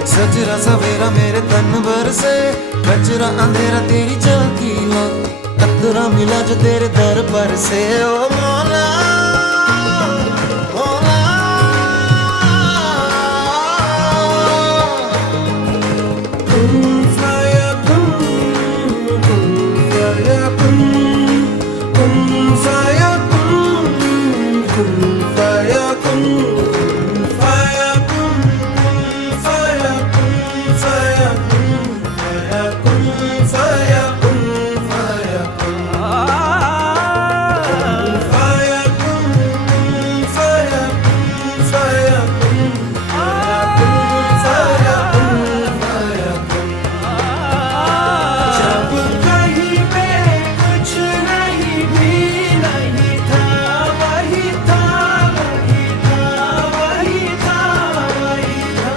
सजरा सवेरा मेरे तन भर से, कचरा अंधेरा तेरी झांकी ला, कतरा मिला जो तेरे दर पर से। ओ मौला